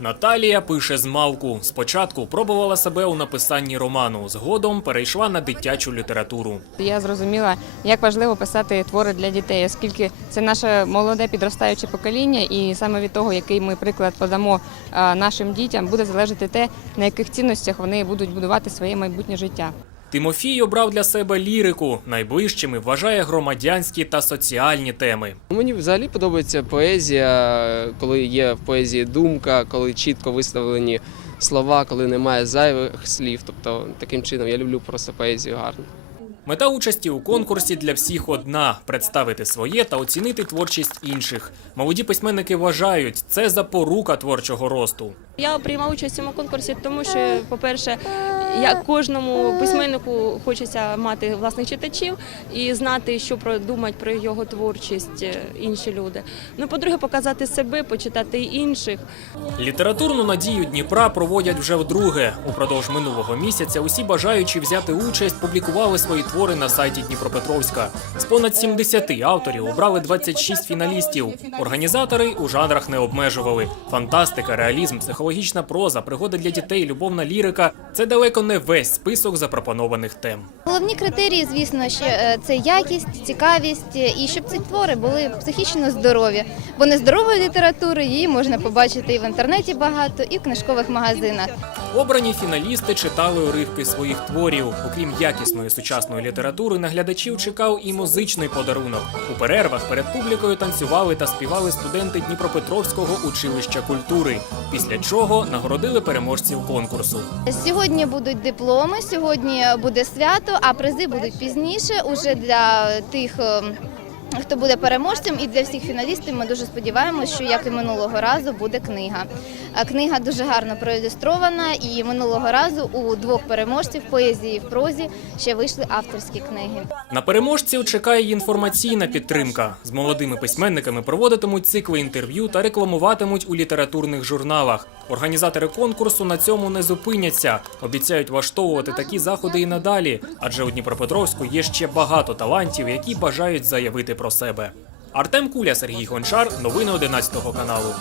Наталія пише з малку. Спочатку пробувала себе у написанні роману, згодом перейшла на дитячу літературу. Я зрозуміла, як важливо писати твори для дітей, оскільки це наше молоде підростаюче покоління, і саме від того, який ми приклад подамо нашим дітям, буде залежати те, на яких цінностях вони будуть будувати своє майбутнє життя. Тимофій обрав для себе лірику. Найближчими вважає громадянські та соціальні теми. Мені взагалі подобається поезія, коли є в поезії думка, коли чітко виставлені слова, коли немає зайвих слів. Тобто таким чином я люблю просто поезію гарно. Мета участі у конкурсі для всіх одна представити своє та оцінити творчість інших. Молоді письменники вважають, це запорука творчого росту. Я приймаю участь у цьому конкурсі, тому що, по-перше, як кожному письменнику хочеться мати власних читачів і знати, що думають про його творчість е, інші люди. Ну, по-друге, показати себе, почитати інших. Літературну надію Дніпра проводять вже вдруге. Упродовж минулого місяця усі бажаючі взяти участь публікували свої твори на сайті Дніпропетровська. З понад 70 авторів обрали 26 фіналістів. Організатори у жанрах не обмежували. Фантастика, реалізм, психологічна проза, пригоди для дітей, любовна лірика це далеко не весь список запропонованих тем. Головні критерії, звісно, що е, це якість, цікавість е, і щоб ці твори були психічно здорові. Бо нездорової літератури її можна побачити і в інтернеті багато, і в книжкових магазинах. Обрані фіналісти читали уривки своїх творів. Окрім якісної сучасної літератури, на глядачів чекав і музичний подарунок. У перервах перед публікою танцювали та співали студенти Дніпропетровського училища культури. Після чого нагородили переможців конкурсу. Сьогодні будуть дипломи, сьогодні буде свято, а призи будуть пізніше. Уже для тих. Хто буде переможцем і для всіх фіналістів ми дуже сподіваємося, що як і минулого разу буде книга. Книга дуже гарно проілюстрована, і минулого разу у двох переможців поезії в прозі ще вийшли авторські книги. На переможців чекає інформаційна підтримка. З молодими письменниками проводитимуть цикли інтерв'ю та рекламуватимуть у літературних журналах. Організатори конкурсу на цьому не зупиняться. Обіцяють влаштовувати такі заходи і надалі, адже у Дніпропетровську є ще багато талантів, які бажають заявити про себе. Артем Куля, Сергій Гончар, новини 11 каналу.